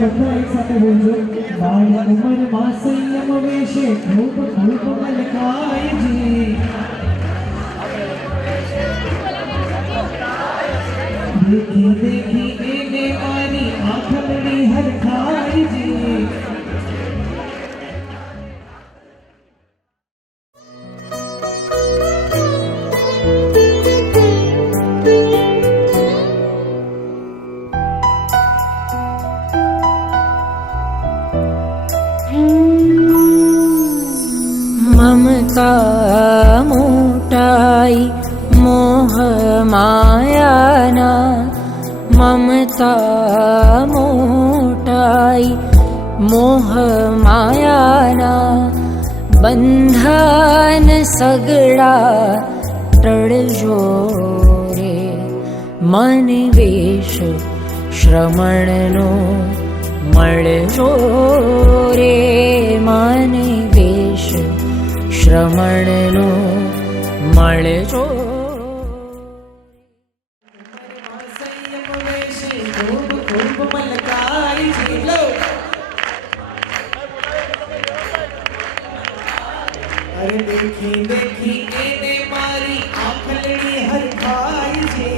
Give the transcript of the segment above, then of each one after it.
બધા એક સાથે બોલજો બાળ ઉમર માં સંયમ વેશે ધૂપ ધૂપ મલકાયજી देखी देखी एने मारी आँखड़ी हरखायजी ममता मोटाई मोह मायाना ममता मोटाई मोह मायाना बंधन सगड़ा टळजो रे मन वेश श्रमणनो मळजो रे मन वेश श्रमणनो मळजो अरे देखी देखी एने मारी आँखड़ी हरखायजी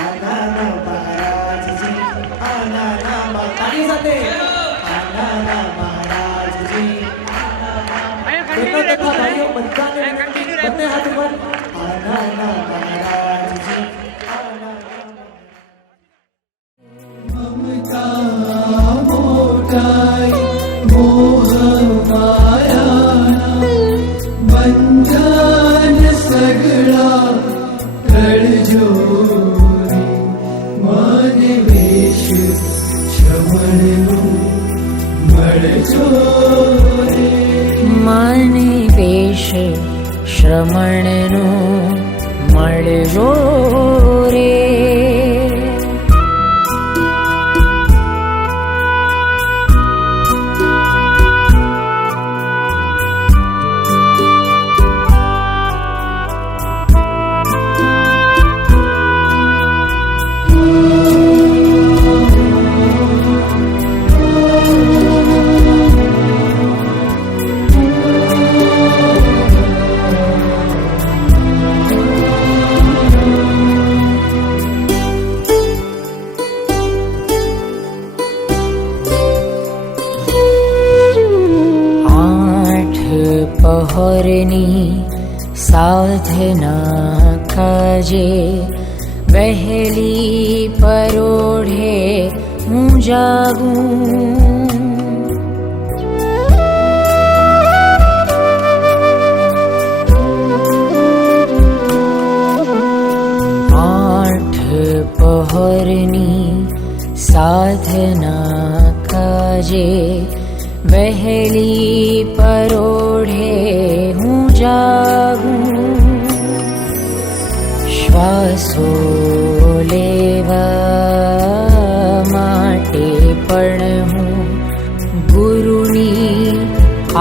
आना ना महाराज जी आना ना ताली साथे आना ना महाराज जी देखो भाइयों बच्चा ने बंदे हाथ ऊपर आना ना महाराज जी ममता मोटाई मोह माया बंधन सगड़ा टळजो रे मन वेश श्रवणनो मळजो रे मन वेश श्रमणनो मळजो रे पहरनी साधना काजे वहेली परोढ़े हूँ जागूं आठ पहरनी साधना काजे वहेली परोढ़े हूँ जागूं श्वासो लेवा माटे पण हूँ गुरुनी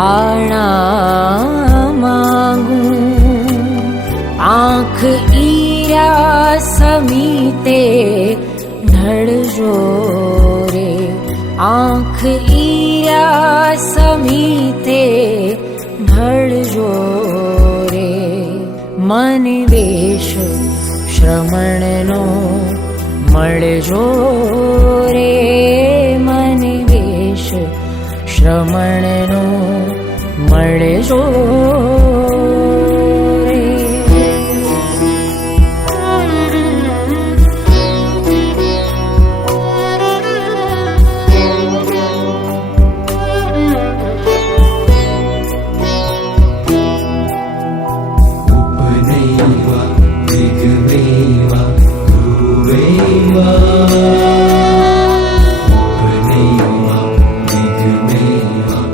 आना मांगूं आँख ईरा समीते ढळजो रे आँख ईरा समीते ढळजो रे मन वेश श्रमणनो મળજો રે મને વેશ શ્રમણનો મળજો રે. ઉપનૈવા દિગ્વૈવા ધ્રુવૈવા ઉપનૈવા દિગ્વૈવા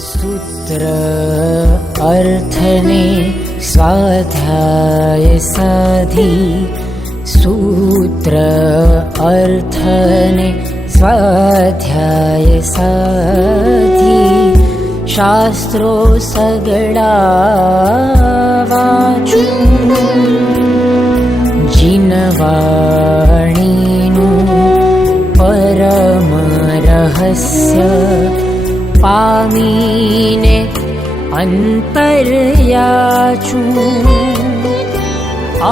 सूत्र अर्थने स्वाध्याय साधी सूत्र अर्थने स्वाध्याय साधी शास्त्रो सगड़ा वाचूं जिनवाणीनु परम रहस्य पामीने अंतर्याचूं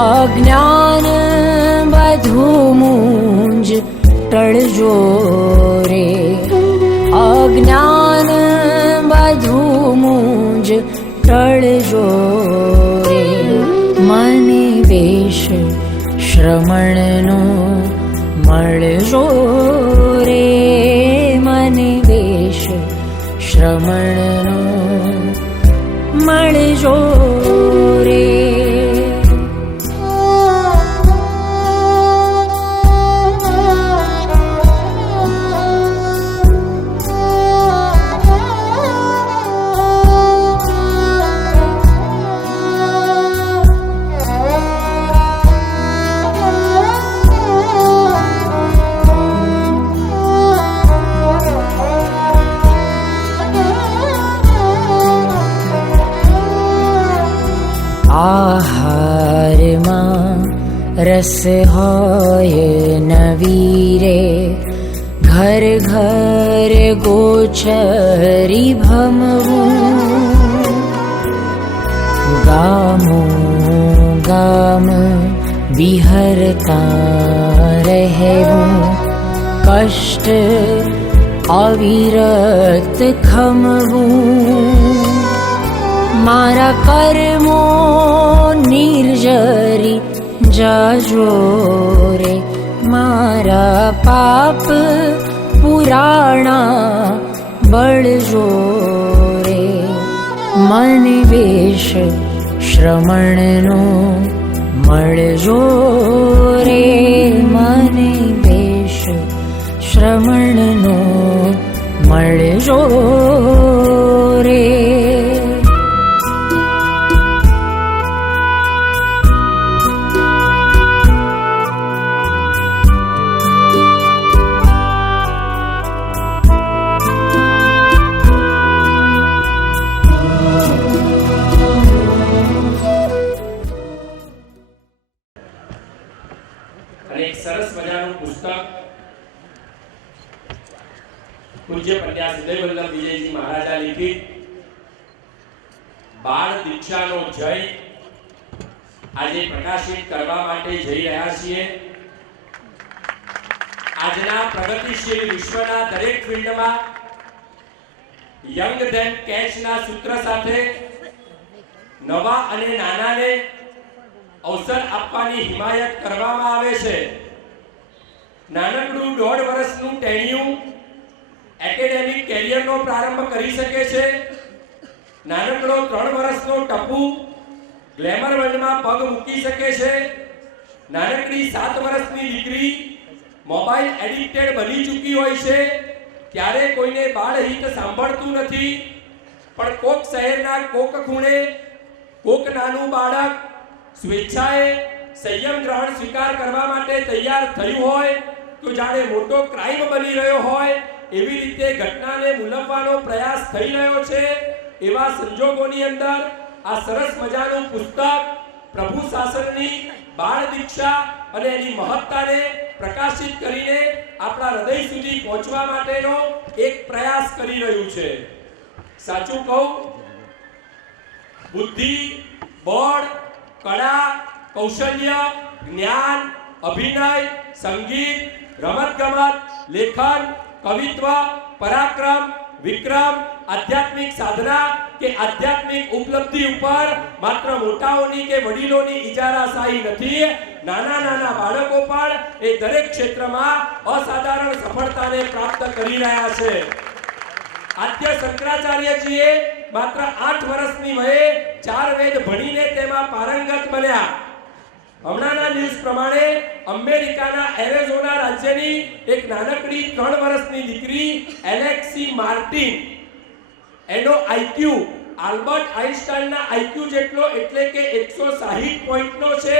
अज्ञान બધું મૂંજ ટળજો રે અજ્ઞાન બધું મૂંજ ટળજો રે મને વેશ શ્રમણનો મળજો રે મને વેશ શ્રમણનો મળજો રે. આહારમાં રસ હોય નવીરે ઘર ઘર ગોચરી ભમવું ગામો ગામ विहरता રહેવું કષ્ટ અવિરત ખમવું મારા કર્મો નિર્જરી જાજો રે મારા પાપ પુરાણા બળજો રે મન વેશ શ્રમણનો મળજો રે મને વેશ શ્રમણનો મળજો રે પૂજ્ય પંડ્યા હૃદયવલ્લભ વિજયજી મહારાજા લિખિત બાળ દીક્ષાનો જય આજે પ્રકાશિત કરવા માટે જઈ રહ્યા છીએ. આજના પ્રગતિશીલ વિશ્વના દરેક ફિલ્ડમાં યંગ ધેન કેચના સૂત્ર સાથે નવા અને નાનાને અવસર આપવાની હિમાયત કરવામાં આવે છે. નાનકડું 1.5 વર્ષનું ટેણિયું એકેડેમિક કેરિયરનો પ્રારંભ કરી શકે છે. નાનકડો 3 વર્ષનો ટપુ ગ્લેમર વર્લ્ડમાં પગ મૂકી શકે છે. નાનકડી 7 વર્ષની દીકરી મોબાઈલ એડિક્ટેડ બની ચૂકી હોય છે ત્યારે કોઈને બાળ હિત સાંભળતું નથી, પણ કોક શહેરના કોક ખૂણે કોક નાનું બાળક સ્વેચ્છાએ સંયમ ગ્રહણ સ્વીકાર કરવા માટે તૈયાર થયું હોય તો જાણે મોટો ક્રાઇમ બની રહ્યો હોય એવી રીતે ઘટનાને મૂલવવાનો પ્રયાસ થઈ રહ્યો છે. એવા સંજોગોની અંદર આ સરસ મજાનું પુસ્તક પ્રભુ શાસનની બાળ દીક્ષા અને એની મહત્તાને પ્રકાશિત કરીને આપણા હૃદય સુધી પહોંચવા માટેનો એક પ્રયાસ કરી રહ્યું છે. સાચું કહું, બુદ્ધિ, બળ, કળા, કૌશલ્ય, જ્ઞાન, અભિનય, સંગીત, રમતગમત, લેખન, કવિત્વ, પરાક્રમ, વિક્રમ, આધ્યાત્મિક સાધના કે આધ્યાત્મિક ઉપલબ્ધિ ઉપર માત્ર મોટાઓની કે વડીલોની ઇજારાશાહી નથી. નાના નાના બાળકો પણ એ દરેક ક્ષેત્રમાં અસાધારણ સફળતાને પ્રાપ્ત કરી રહ્યા છે. આદ્ય શંકરાચાર્યજીએ માત્ર 8 વર્ષની વયે 4 વેદ ભણીને તેમાં પારંગત બન્યા. હમણાંના ન્યૂઝ પ્રમાણે અમેરિકાના એરિઝોના રાજ્યની એક નાનકડી 3 વર્ષની દીકરી એલેક્સી માર્ટિન, એનો આઈક્યુ આલ્બર્ટ આઇન્સ્ટાઈનના આઈક્યુ જેટલો એટલે કે 160 પોઈન્ટનો છે.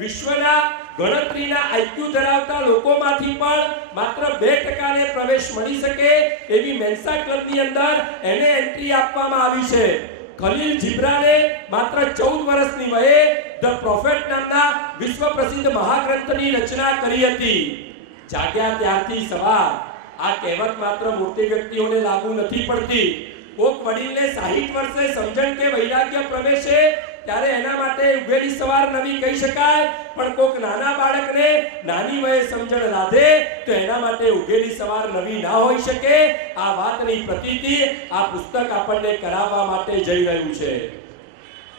વિશ્વના ગણતરીના આઈક્યુ ધરાવતા લોકોમાંથી પણ માત્ર 2% ને પ્રવેશ મળી શકે એવી મેન્સા ક્લબની અંદર એને એન્ટ્રી આપવામાં આવી છે. ખલીલ જીબ્રાને માત્ર 14 વર્ષની વયે ધ પ્રોફેટ નામના વિશ્વ પ્રસિદ્ધ મહાગ્રંથની રચના કરી હતી. જાગ્યા ત્યારથી સવાર. આ કહેવત માત્ર મોટી વ્યક્તિઓને લાગુ નથી પડતી. કોક વડીલને 60 વર્ષે સમજણ કે વૈરાગ્ય પ્રવેશે ત્યારે એના માટે ઉભેલી સવાર નવી કહી શકાય, પણ કોક નાના બાળકને નાની વયે સમજણ લાદે તો એના માટે ઉભેલી સવાર નવી ના હોઈ શકે. આ વાતની પ્રતીતિ આ પુસ્તક આપણને કરાવવા માટે જઈ રહ્યું છે.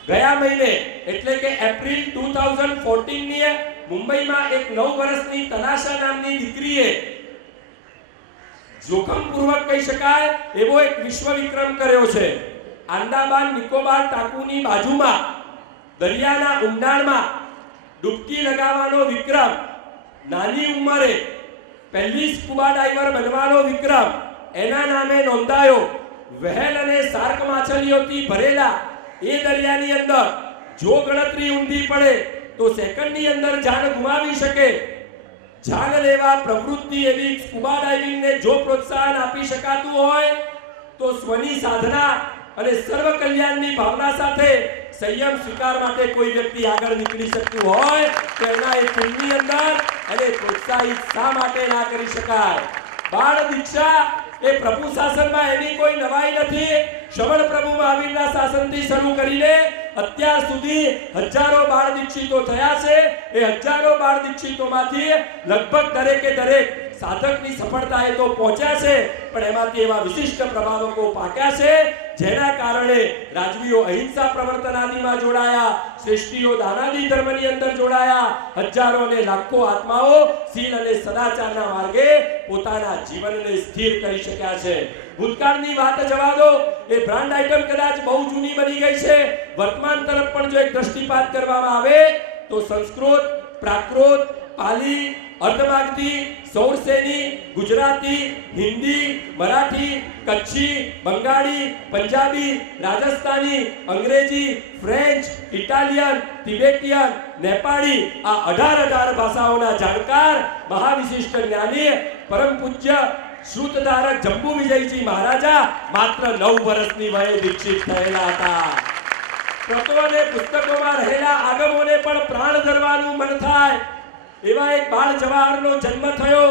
ગયા મહિને એટલે કે એપ્રિલ 2014 ની મુંબઈમાં એક 9 વર્ષની તનાશા નામની દીકરીએ જોખમપૂર્વક કહી શકાય એવો એક વિશ્વ વિક્રમ કર્યો છે. આંદામાન નિકોબાર ટાપુની બાજુમાં દરિયાના ઊંડાણમાં ડૂબકી લગાવવાનો વિક્રમ, નાની ઉંમરે પહેલી સ્કુબા ડાઈવર બનવાનો વિક્રમ એના નામે નોંધાયો. વહેલ અને શાર્ક માછલીઓથી ભરેલા એ દરિયાની અંદર જો ગણતરી ઊંધી પડે તો સેકન્ડની અંદર જાન ગુમાવી શકે. જાન લેવા પ્રવૃત્તિ એવી સ્કુબા ડાઇવિંગને જો પ્રોત્સાહન આપી શકાતું હોય તો સ્વની સાધના અને સર્વ કલ્યાણની ભાવના સાથે સંયમ સ્વીકાર માટે કોઈ વ્યક્તિ આગળ નીકળી શકતું હોય તો એના એ ફિલ્મની અંદર એને પ્રોત્સાહિત શા માટે ના કરી શકાય. બાળ દીક્ષા એ પ્રભુ શાસનમાં એની કોઈ નવાઈ નથી. શ્રવણ પ્રભુ મહાવીરના શાસનથી શરૂ કરીને અત્યાર સુધી હજારો બાળ દીક્ષિતો થયા છે. એ હજારો બાળ દીક્ષિતોમાંથી લગભગ દરેકે દરેક સાધકની સફળતાએ તો પહોંચ્યા છે, પણ એમાંથી એવા વિશિષ્ટ પ્રભાવકો પાક્યા છે જેના કારણે રાજવીઓ અહિંસા પ્રવર્તનાદિમાં જોડાયા, શ્રેષ્ઠીઓ દાનાદિ ધર્મની અંદર જોડાયા, હજારો અને લાખો આત્માઓ શીલ અને સદાચારના માર્ગે પોતાના જીવનને સ્થિર કરી શક્યા છે. ભૂતકાળની વાત જવા દો, એ બ્રાન્ડ આઇટમ કદાચ બહુ જૂની બની ગઈ છે. વર્તમાન તરફ પણ જો એક દ્રષ્ટિપાત કરવામાં આવે તો સંસ્કૃત, પ્રાકૃત, પાલી, અર્ધમાગધી, સૌરસેની, ગુજરાતી, હિન્દી, મરાઠી, કચ્છી, બંગાળી, પંજાબી, રાજસ્થાની, અંગ્રેજી, ફ્રેન્ચ, ઇટાલિયન, તિબેટિયન, નેપાળી આ 18 ભાષાઓના જાણકાર મહાવિશિષ્ટ જ્ઞાની પરમ પૂજ્ય શ્રુતધારક જંબુ વિજયજી મહારાજા માત્ર 9 વર્ષની વયે દીક્ષિત થયેલા હતા. તત્વો અને પુસ્તકોમાં રહેલા આગમોને પણ પ્રાણ ધરવાનું મન થાય એવા એક બાળ જવાહરનો જન્મ થયો.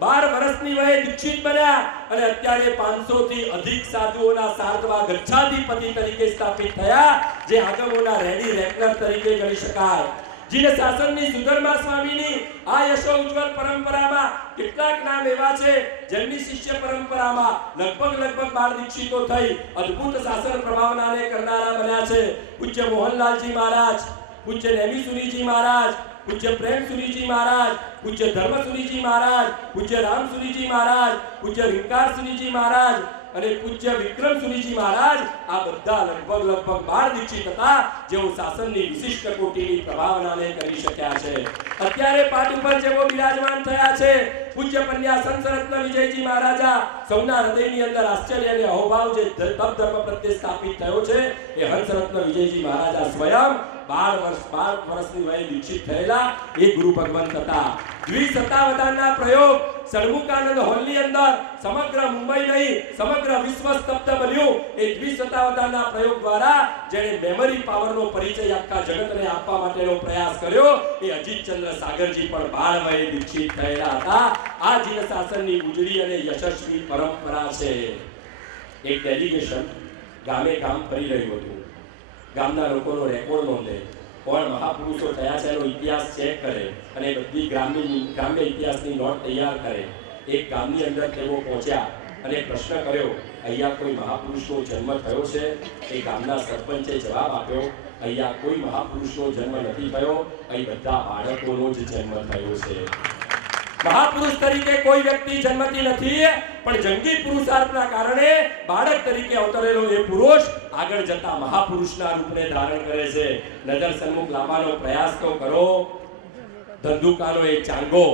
12 વર્ષની વયે દીક્ષિત બન્યા અને અત્યારે 500 થી અધિક સાધુઓના સાર્ધવા ગચ્છાધિપતિ તરીકે સ્થાપિત થયા, જે આગમોના રેડી રેકનર તરીકે ગણી શકાય. જીને શાસનની સુધર્મા સ્વામીની આ યશો ઉજ્જવલ પરંપરામાં કેટલાક નામ એવા છે જેમની શિષ્ય પરંપરામાં લગભગ બાળ દીક્ષિતો થઈ અદ્ભુત શાસન પ્રભાવનાને કરનારા બન્યા છે. પૂજ્ય મોહનલાલજી મહારાજ, પૂજ્ય નેમિસુરીજી મહારાજ, પૂજ્ય પ્રેમસુરીજી મહારાજ, પૂજ્ય ધર્મસુરીજી મહારાજ, પૂજ્ય રામસુરીજી મહારાજ, પૂજ્ય રિંકારસુરીજી મહારાજ અને પૂજ્ય વિક્રમસુરીજી મહારાજ આ બધા લગભગ બાળ દીક્ષિત હતા, જેઓ શાસનની વિશિષ્ટ કોટીની પ્રભાવનાને કરી શક્યા છે. અત્યારે પાઠ ઉપર જેઓ બિરાજમાન થયા છે પૂજ્ય પન્યા સંતરત્ન વિજયજી મહારાજા, સૌના હૃદયની અંદર આશ્ચર્ય અને અહોભાવ જે તપ ધર્મ પ્રત્યે સ્થાપિત થયો છે એ હંસરત્ન વિજયજી મહારાજા સ્વયં 12 વર્ષની વયે દીક્ષિત થયેલા એ ગુરુ ભગવંત હતા. દ્વિસત્તાવધાનના પ્રયોગ સડમુકાનંદ હોલની અંદર સમગ્ર મુંબઈ નહીં સમગ્ર વિશ્વ સ્તબ્ધ બન્યું. એ દ્વિસત્તાવધાનના પ્રયોગ દ્વારા જેણે મેમરી પાવરનો પરિચય આખા જગતને આપવા માટેનો પ્રયાસ કર્યો એ અજીતચંદ્ર સાગરજી પણ બાળ વયે દીક્ષિત થયેલા હતા. આ જીન શાસનની ઉજળી અને યશસ્વી પરંપરા છે. એક ડેલિગેશન ગામે ગામ ફરી રહ્યું હતું. ગામના લોકોનો રેકોર્ડ નોંધે, કોણ મહાપુરુષો થયા છે એનો ઇતિહાસ ચેક કરે અને બધી ગ્રામ્ય ઇતિહાસની નોટ તૈયાર કરે. એક ગામની અંદર તેઓ પહોંચ્યા અને પ્રશ્ન કર્યો, અહીંયા કોઈ મહાપુરુષનો જન્મ થયો છે? એ ગામના સરપંચે જવાબ આપ્યો, અહીંયા કોઈ મહાપુરુષનો જન્મ નથી થયો, અહીં બધા બાળકોનો જ જન્મ થયો છે. મહાપુરુષ તરીકે કોઈ વ્યક્તિ જન્મતી નથી, પણ જંગી પુરુષાર્થના કારણે બાળક તરીકે અવતરેલો એ પુરુષ આગળ જતા મહાપુરુષના રૂપને ધારણ કરે છે. નજર સન્મુખ લાવવાનો પ્રયાસ તો કરો. ધંધુકાનો એ ચાંગો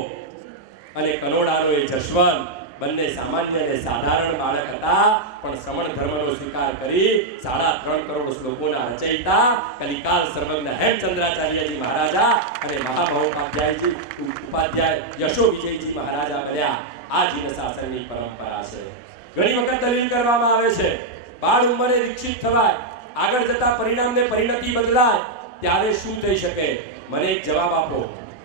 અને કનોડાનો એ જશવંત બંને સામાન્ય અને સાધારણ બાળક હતા, પણ શ્રમણ ધર્મનો સ્વીકાર કરી 3.5 કરોડ શ્લોકોના રચયિતા કલિકાલ સર્વજ્ઞ હેમચંદ્રાચાર્યજી મહારાજા અને ઉપાધ્યાય યશો વિજયજી મહારાજા બન્યા. આ જીન શાસનની પરંપરા છે. ઘણી વખત દલીલ કરવામાં આવે છે બાળ ઉંમરે દીક્ષિત થવાય, આગળ જતા પરિણામને પરિણતિ બદલાય, ત્યારે શું થઈ શકે? મને એક જવાબ આપો.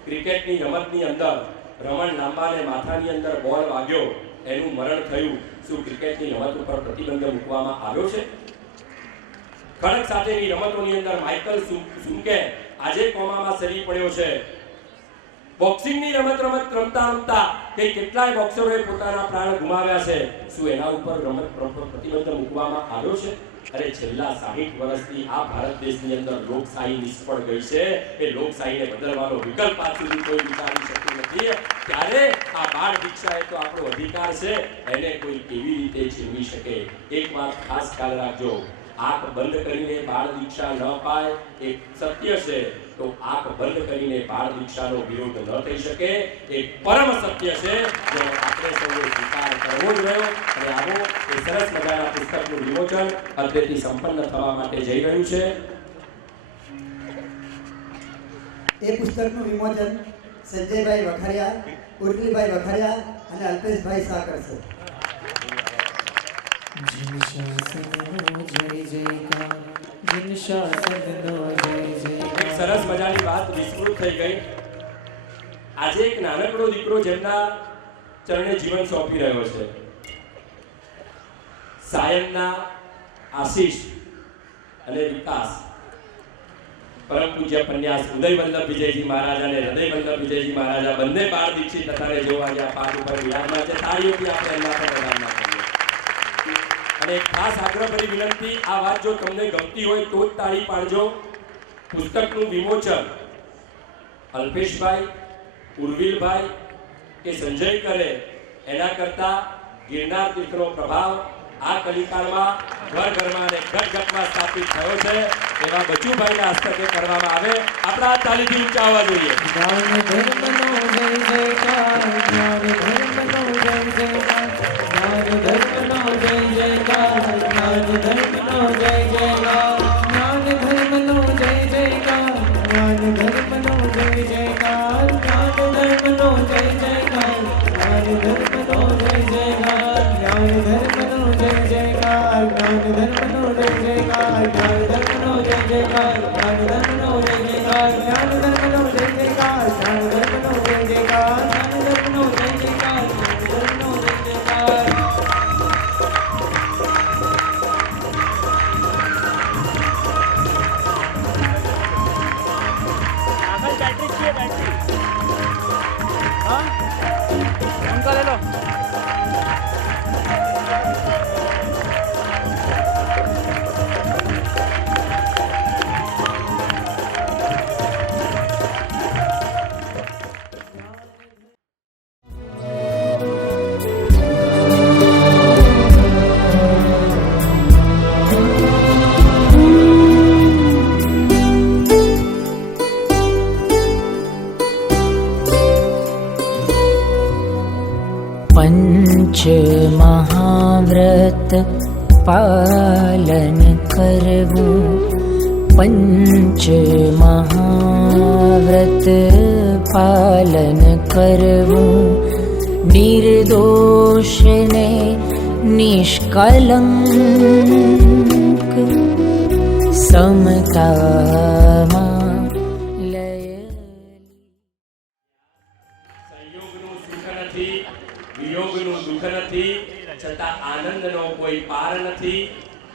ક્રિકેટની રમતની અંદર રમણ લાંબાને માથાની અંદર બોલ વાગ્યો, એનું મરણ થયું, શું ક્રિકેટની રમત ઉપર પ્રતિબંધ મૂકવામાં આવ્યો છે? ખડક સાથેની રમતોની અંદર માઇકલ સુનકે આજે કોમામાં સરી પડ્યો છે. બોક્સિંગની રમત રમતા કેટલાય બોક્સરોએ પોતાના પ્રાણ ગુમાવ્યા છે, શું એના ઉપર પ્રતિબંધ મૂકવામાં આવ્યો છે? અરે છેલ્લા 60 વર્ષથી આ ભારત દેશની અંદર લોકશાહી નિષ્ફળ ગઈ છે. એ લોકશાહીને બદલવાનો વિકલ્પ આજ સુધી કોઈ વિચારી શકતું નથી. ત્યારે આ બાળ દીક્ષા એ તો આપણો અધિકાર છે, એને કોઈ કેવી રીતે છીનવી શકે? એક વાત ખાસ ખ્યાલ રાખજો, આંખ બંધ કરીને બાળ દીક્ષા ન પાય એ સત્ય છે, તો આંખ બંધ કરીને બાળ દીક્ષાનો વિરોધ ન થઈ શકે એ પરમ સત્ય છે, જેનો આપણે સૌએ સ્વીકાર કરવો જ રહ્યો. અને આવો એ સરસ મજાના પુસ્તકનું વિમોચન અત્રેથી સંપન્ન થવા માટે જઈ રહ્યું છે. એ પુસ્તકનું વિમોચન સંજયભાઈ વખારિયા, ઉર્મિલભાઈ વખારિયા અને અલ્પેશભાઈ શાહ કરશે. जिन शासनो जय जयकार, जिन शासनो जय जयकार. એક સરસ મજાની વાત વિસ્તૃત થઈ ગઈ. આજે એક નાનકડો દીકરો જેમના ચરણે જીવન સોંપી રહ્યો છે, સાયનના આશીષ અને વિકાસ પરમ પૂજ્ય પન્યાસ ઉદય વલ્લભ વિજયજી મહારાજ અને હૃદય વલ્લભ વિજયજી મહારાજા બંને બાળ દીક્ષિત તથાને જો આજે આ પાઠ ઉપર વિરાજમાન છે, તાળીઓથી આપણે એમના પર વધારણા કરીએ. અને એક ખાસ આગ્રહભરી વિનંતી, આ વાત જો તમને ગમતી હોય તો જ તાળી પાડજો. પુસ્તકનું વિમોચન અલ્પેશભાઈ, ઉર્વિલભાઈ કે સંજય કરે એના કરતા ગિરનાર તીર્થનો પ્રભાવ આ કલિકાળમાં ઘર ઘરમાં અને ઘટ ઘટમાં સ્થાપિત થયો છે. એવા બચુભાઈના હસ્તકે કરવામાં આવે. આપણા તાલીથી ઊંચા આવવા જોઈએ. જ્ઞાન ધર્મનો જય જયકાર, જ્ઞાન ધર્મનો જય જયકાર, જ્ઞાન ધર્મનો જય જયકાર, જ્ઞાન ધર્મનો જય જયકાર, જ્ઞાન ધર્મનો જય જયકાર, જ્ઞાન ધર્મનો જય જયકાર, જ્ઞાન ધર્મનો જય જયકાર, જ્ઞાન ધર્મનો જય જયકાર, જ્ઞાન ધર્મનો જય જયકાર, જ્ઞાન ધર્મનો જય જયકાર, જ્ઞાન ધર્મનો જય જયકાર, જ્ઞાન ધર્મનો જય જયકાર, જ્ઞાન ધર્મનો જય જયકાર, જ્ઞાન ધર્મનો જય જયકાર, જ્ઞાન ધર્મનો જય જયકાર, જ્ઞાન ધર્મનો જય જયકાર. पंच महाव्रत पालन करवू, पंच महाव्रत पालन करवू, निर्दोष ने निष्कलंक समताમાં લય. સંયોગનું સુખ નથી, વિયોગનું દુઃખ નથી, છતાં આનંદનો કોઈ પાર નથી.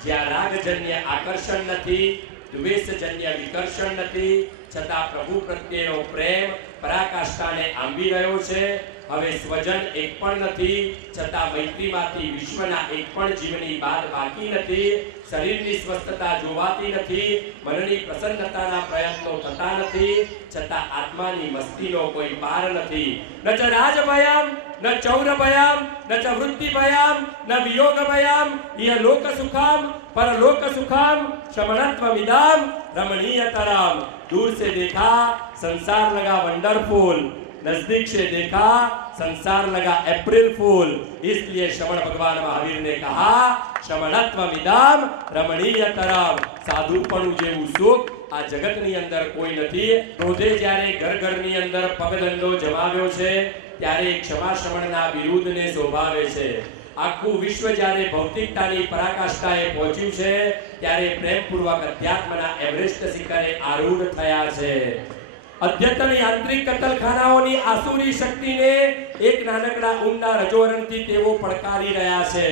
જ્યાં રાગજન્ય આકર્ષણ નથી, દ્વેષજન્ય વિકર્ષણ નથી, છતાં પ્રભુ પ્રત્યેનો પ્રેમ પરાકાષ્ઠાને આંબી રહ્યો છે. હવે સ્વજન એક પણ નથી, છતાં મૈત્રીમાંથી વિશ્વના એક પણ જીવની બાદ બાકી નથી. શરીરની સ્વસ્થતા જોવાતી નથી, મનની પ્રસન્નતાના પ્રયત્નો થતા નથી, છતાં આત્માની મસ્તીનો કોઈ પાર નથી. ન ચ રાજભયમ ન ચૌરભયમ ન ચ વૃત્તિભયમ ન વિયોગભયમ ય લોકસુખમ परलोकसुखम शमनत्वमिदम रमणीयतरम. दूर से देखा संसार लगा वंडरफुल, नजदीक से देखा संसार लगा अप्रैल फूल. इसलिए श्रवण भगवान महावीर ने कहा शमनत्वमिदम रमणीयतरम. साधुपणु जेवुं सुख આ જગતની અંદર કોઈ નથી. ક્રોધે જ્યારે ઘર ઘરની અંદર પગદંડો જમાવ્યો છે ત્યારે ક્ષમા શ્રવણના વિરુદ્ધને શોભાવે છે. આખું વિશ્વ જ્યારે ભૌતિકતાની પરાકાષ્ઠાએ પહોંચ્યું છે ત્યારે પ્રેમપૂર્વક અધ્યાત્મના એવરેસ્ટ શિખરે આરૂઢ થયા છે. અદ્યતન યાંત્રિક કતલખાનાઓની આસુરી શક્તિને એક નાનકડા ઊંડા રજોરણથી તેઓ પડકારી રહ્યા છે.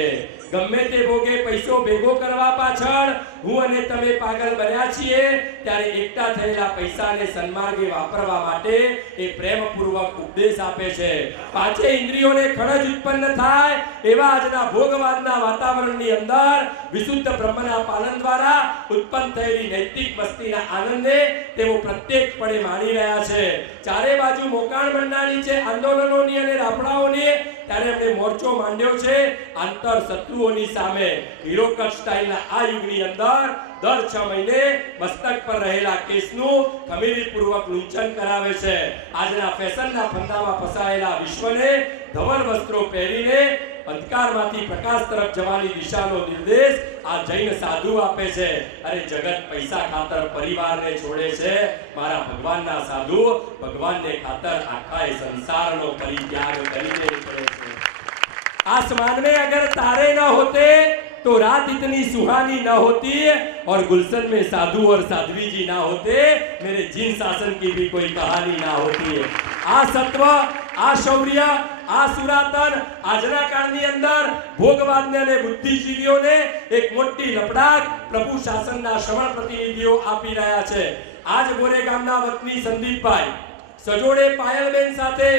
ગમે તે ભોગે પૈસો ભેગો કરવા પાછળ હું અને તમે પાગલ બન્યા છીએ ત્યારે એકઠા થયેલા પૈસાને સન્માર્ગે વાપરવા માટે એ પ્રેમપૂર્વક ઉપદેશ આપે છે. પાંચે ઇન્દ્રિયોને ખણજ ઉત્પન્ન થાય એવા આજના ભોગવાદના વાતાવરણની અંદર વિશુદ્ધ બ્રહ્મના પાલન દ્વારા ઉત્પન્ન થયેલી નૈતિક મસ્તીના આનંદને તેઓ પ્રત્યેકપણે માણી રહ્યા છે. ચારે બાજુ મોકાણ મંડાણી છે આંદોલનોની અને રાફડાઓની. ત્યારે એમણે મોરચો માંડ્યો છે આંતર શત્રુઓની સામે. હીરોકટ સ્ટાઇલના આ યુગની અંદર દર 6 મહિને મસ્તક પર રહેલા કેસનું ખમીરીપૂર્વક લૂંછન કરાવે છે. આજના ફેશનના ફંદામાં ફસાયેલા વિશ્વને ધવલ વસ્ત્રો પહેરીને અંધકારમાંથી પ્રકાશ તરફ જવાની દિશાનો નિર્દેશ આ જૈન સાધુ આપે છે. અરે જગત પૈસા ખાતર પરિવારને છોડે છે, મારા ભગવાનના સાધુ ભગવાનને ખાતર આખા સંસારનો પરિત્યાગ કરીને નીકળે છે. आसमान में अगर तारे न होते तो रात इतनी सुहानी न होती और गुलशन में साधु और साध्वी जी ना होते, मेरे जिन शासन की भी कोई कहानी ना होती. आ सत्व, आ शौर्य, आ सुरातन આજના કાળની અંદર ભોગવાદને અને બુદ્ધિજીવીઓને એક મોટી લપડાક પ્રભુ શાસનના શ્રવણ પ્રતિનિધિઓ આપી રહ્યા છે. આજ ગોરે ગામના વતની સંદીપભાઈ સજોડે પાયલબેન સાથે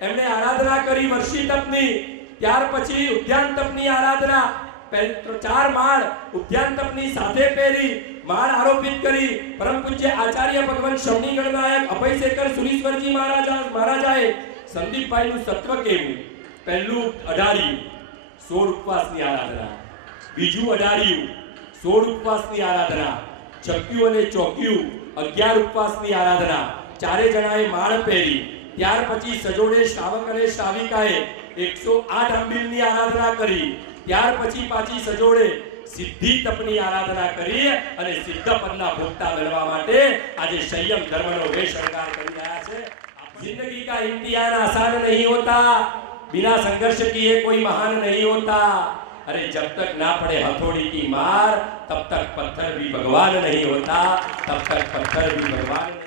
એમણે આરાધના કરી વર્ષી તપની, ત્યાર પછી ઉદ્યાન તપની આરાધના, 4 માળ ઉદ્યાન તપની સાથે પહેરી માળ આરોપિત કરી પરમ પૂજ્ય આચાર્ય ભગવાન શમની ગણનાયક અભયશેખર સુરીશ્વરજી મહારાજાએ સંદીપભાઈનું સત્વ કેવું. પહેલું અઢારિયું 16 ઉપવાસની આરાધના, બીજું અઢારિયું 16 ઉપવાસની આરાધના, ચક્યું અને ચોક્યું 11 ઉપવાસની આરાધના, ચારે જણાએ માળ પહેરી. ત્યાર પછી સજોડે શ્રાવક અને શ્રાવિકાએ 108 આંબીલની આરાધના કરી. ત્યાર પછી પાછી સજોડે સિદ્ધિ તપની આરાધના કરી અને સિદ્ધ પદના ભોગતા મેળવવા માટે આજે સંયમ ધર્મનો વેશ શણગાર કરી રહ્યા છે. जिंदगी का इम्तिहान आसान नहीं होता, बिना संघर्ष किए कोई महान नहीं होता. अरे जब तक ना पड़े हथौड़ी की मार तब तक पत्थर भी भगवान नहीं होता, तब तक पत्थर भी भगवान